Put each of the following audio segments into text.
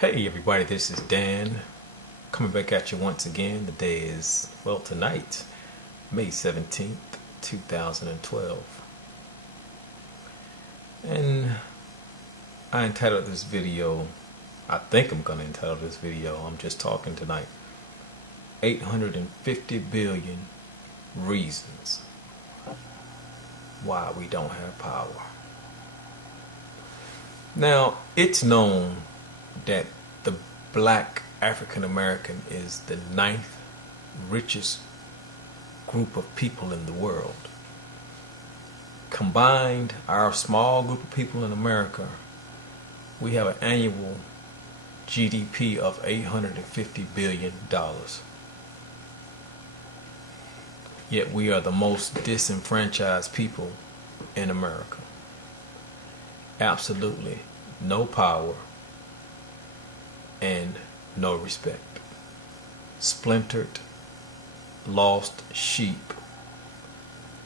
Hey everybody, this is Dan coming back at you once again. The day is, well, tonight, May 17th, 2012. And I entitled this video, I think I'm going to entitle this video, I'm just talking tonight, 850 billion reasons why we don't have power. Now, it's known that the black African American is the 9th richest group of people in the world. Combined, our small group of people in America, we have an annual GDP of $850 billion. Yet we are the most disenfranchised people in America. Absolutely no power and no respect. Splintered, lost sheep,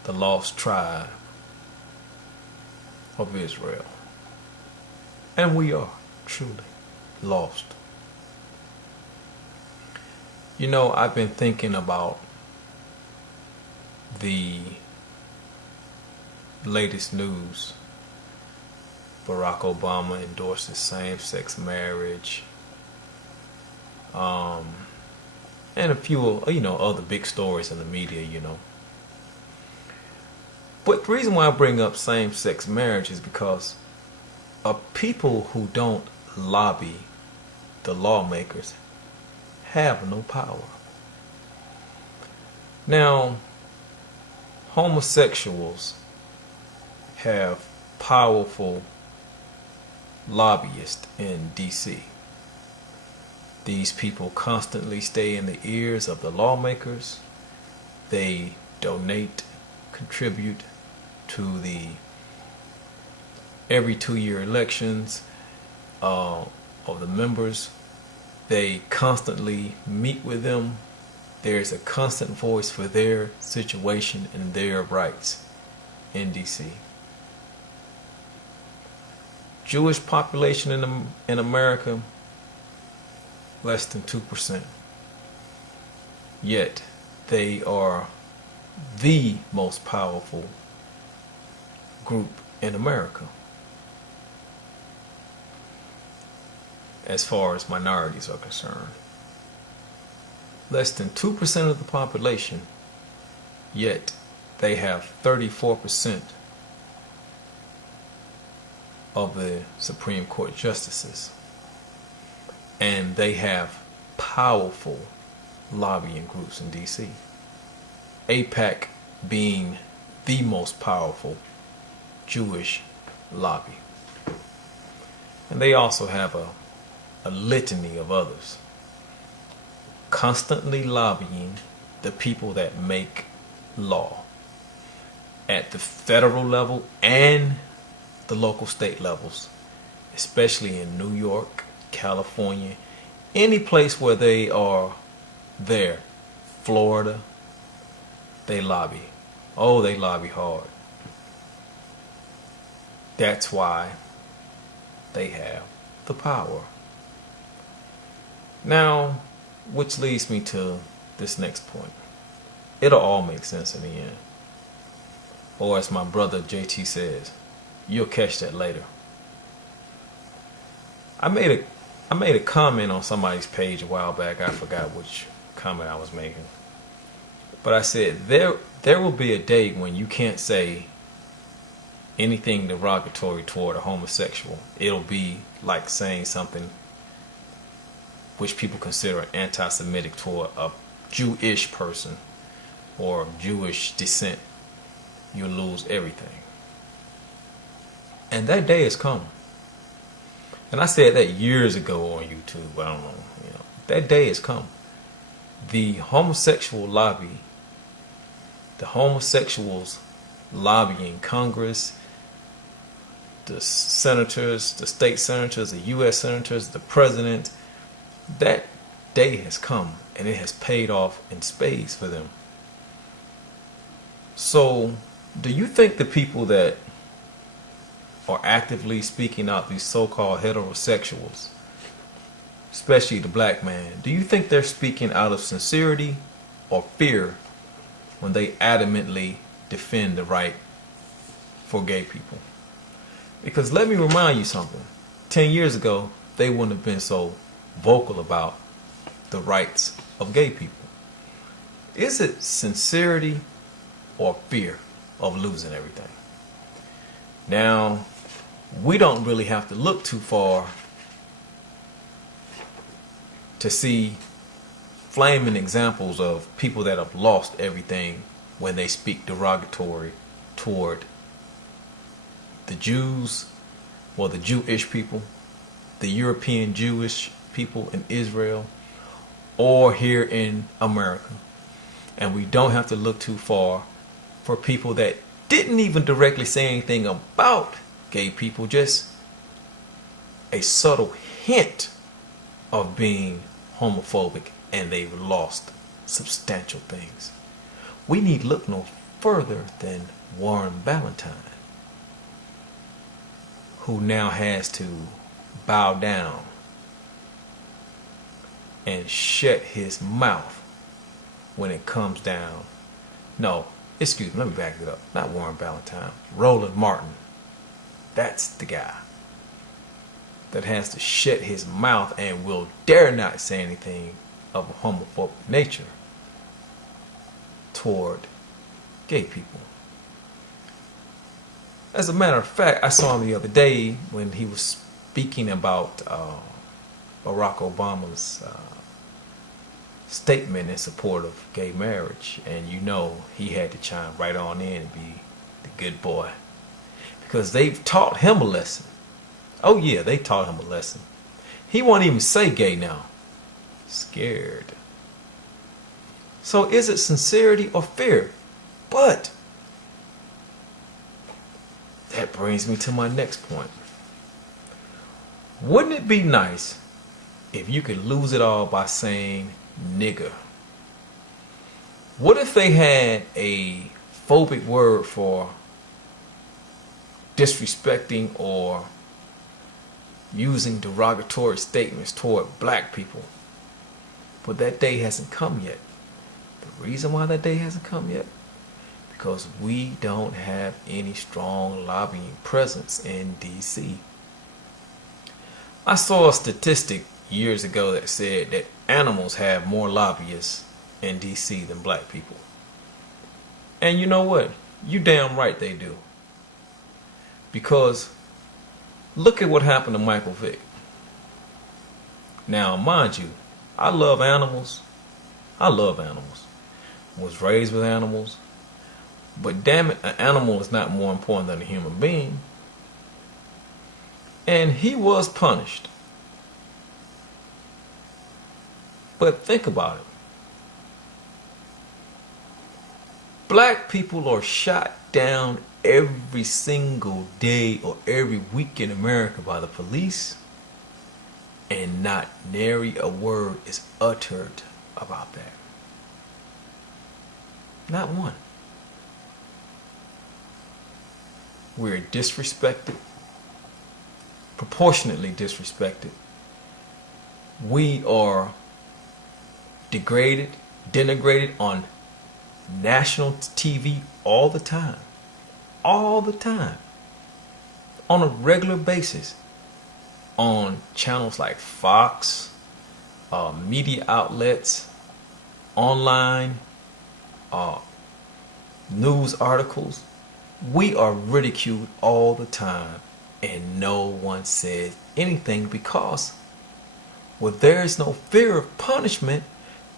the lost tribe of Israel. And we are truly lost. You know, I've been thinking about the latest news. Barack Obama endorses same-sex marriage. And a few, other big stories in the media, But the reason why I bring up same-sex marriage is because people who don't lobby the lawmakers have no power. Now, homosexuals have powerful lobbyists in D.C. These people constantly stay in the ears of the lawmakers. They donate, contribute to the every 2-year elections of the members. They constantly meet with them. There's a constant voice for their situation and their rights in DC. Jewish population in America, less than 2%. Yet they are the most powerful group in America as far as minorities are concerned. Less than 2% of the population, yet they have 34% of the Supreme Court justices. And they have powerful lobbying groups in D.C. AIPAC being the most powerful Jewish lobby. And they also have a litany of others, constantly lobbying the people that make law at the federal level and the local state levels, especially in New York, California, any place where they are there, Florida, they lobby. Oh, they lobby hard. That's why they have the power. Now, which leads me to this next point. It'll all make sense in the end. Or as my brother JT says, you'll catch that later. I made a comment on somebody's page a while back. I forgot which comment I was making. But I said there will be a day when you can't say anything derogatory toward a homosexual. It'll be like saying something which people consider anti-Semitic toward a Jewish person or Jewish descent. You'll lose everything. And that day has come. And I said that years ago on YouTube. I don't know. That day has come. The homosexual lobby, the homosexuals lobbying Congress, the senators, the state senators, the U.S. senators, the president, that day has come and it has paid off in spades for them. So, do you think the people that are actively speaking out, these so-called heterosexuals, especially the black man, do you think they're speaking out of sincerity or fear when they adamantly defend the right for gay people? Because let me remind you something. 10 years ago, they wouldn't have been so vocal about the rights of gay people. Is it sincerity or fear of losing everything? Now, we don't really have to look too far to see flaming examples of people that have lost everything when they speak derogatory toward the Jews, or the Jewish people, the European Jewish people in Israel, or here in America. And we don't have to look too far for people that didn't even directly say anything about gay people, just a subtle hint of being homophobic, and they've lost substantial things. We need look no further than Warren Ballantyne, who now has to bow down and shut his mouth when it comes down. No, excuse me, let me back it up. Not Warren Ballantyne. Roland Martin. That's the guy that has to shut his mouth and will dare not say anything of a homophobic nature toward gay people. As a matter of fact, I saw him the other day when he was speaking about Barack Obama's statement in support of gay marriage. And you know he had to chime right on in and be the good boy, because they've taught him a lesson. Oh yeah, they taught him a lesson. He won't even say gay now. Scared. So is it sincerity or fear? But that brings me to my next point. Wouldn't it be nice if you could lose it all by saying nigger? What if they had a phobic word for disrespecting or using derogatory statements toward black people? But that day hasn't come yet. The reason why that day hasn't come yet, because we don't have any strong lobbying presence in DC. I saw a statistic years ago that said that animals have more lobbyists in DC than black people. And you know what? You damn right they do. Because look at what happened to Michael Vick. Now, mind you, I love animals. I love animals. Was raised with animals. But damn it, an animal is not more important than a human being. And he was punished. But think about it. Black people are shot down every single day or every week in America by the police, and not nary a word is uttered about that. Not one. We're disrespected, proportionately disrespected. We are degraded, denigrated on national TV all the time. All the time. On a regular basis. On channels like Fox, media outlets, online, news articles. We are ridiculed all the time, and no one says anything, because where there is no fear of punishment,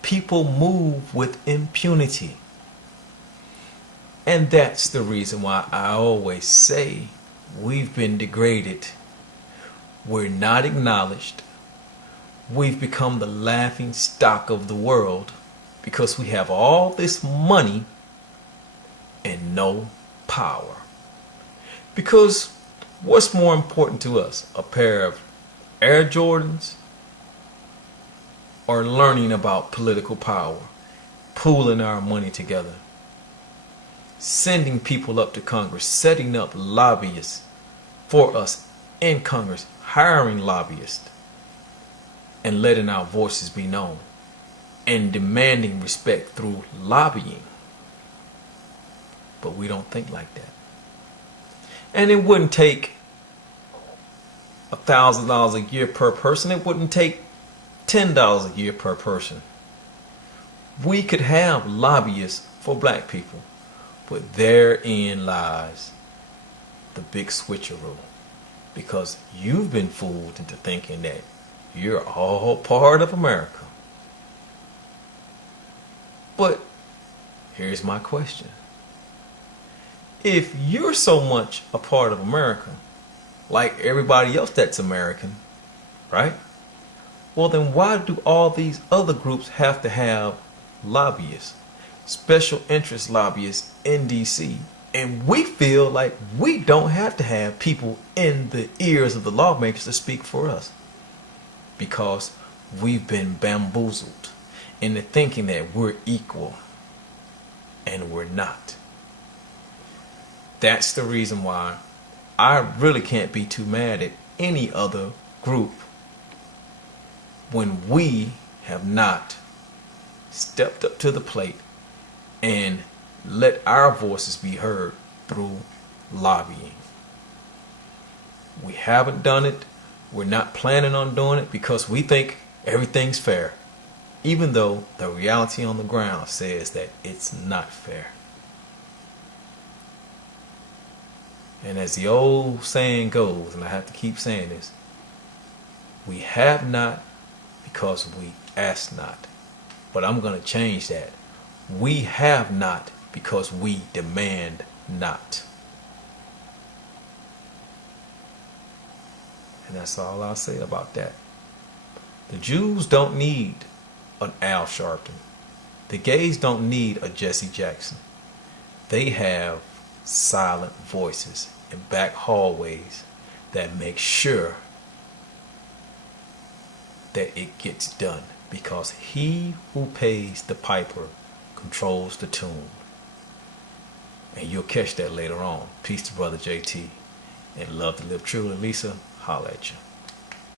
people move with impunity. And that's the reason why I always say we've been degraded. We're not acknowledged. We've become the laughing stock of the world because we have all this money and no power. Because what's more important to us? A pair of Air Jordans or learning about political power? Pooling our money together. Sending people up to Congress, setting up lobbyists for us in Congress, hiring lobbyists. and letting our voices be known and demanding respect through lobbying. But we don't think like that. And it wouldn't take $1,000 a year per person. It wouldn't take $10 a year per person. We could have lobbyists for black people, but therein lies the big switcheroo, because you've been fooled into thinking that you're all part of America. But here's my question. If you're so much a part of America, like everybody else that's American, right? Well, then why do all these other groups have to have lobbyists, special interest lobbyists in DC? And we feel like we don't have to have people in the ears of the lawmakers to speak for us, because we've been bamboozled into thinking that we're equal, and we're not. That's the reason why I really can't be too mad at any other group when we have not stepped up to the plate and let our voices be heard through lobbying. We haven't done it. We're not planning on doing it because we think everything's fair, even though the reality on the ground says that it's not fair. And as the old saying goes, and I have to keep saying this, we have not because we ask not. But I'm going to change that. We have not because we demand not. And that's all I'll say about that. The Jews don't need an Al Sharpton. The gays don't need a Jesse Jackson. They have silent voices in back hallways that make sure that it gets done, because he who pays the piper controls the tune. And you'll catch that later on. Peace to Brother JT, and love to live truly. Lisa, holla at you.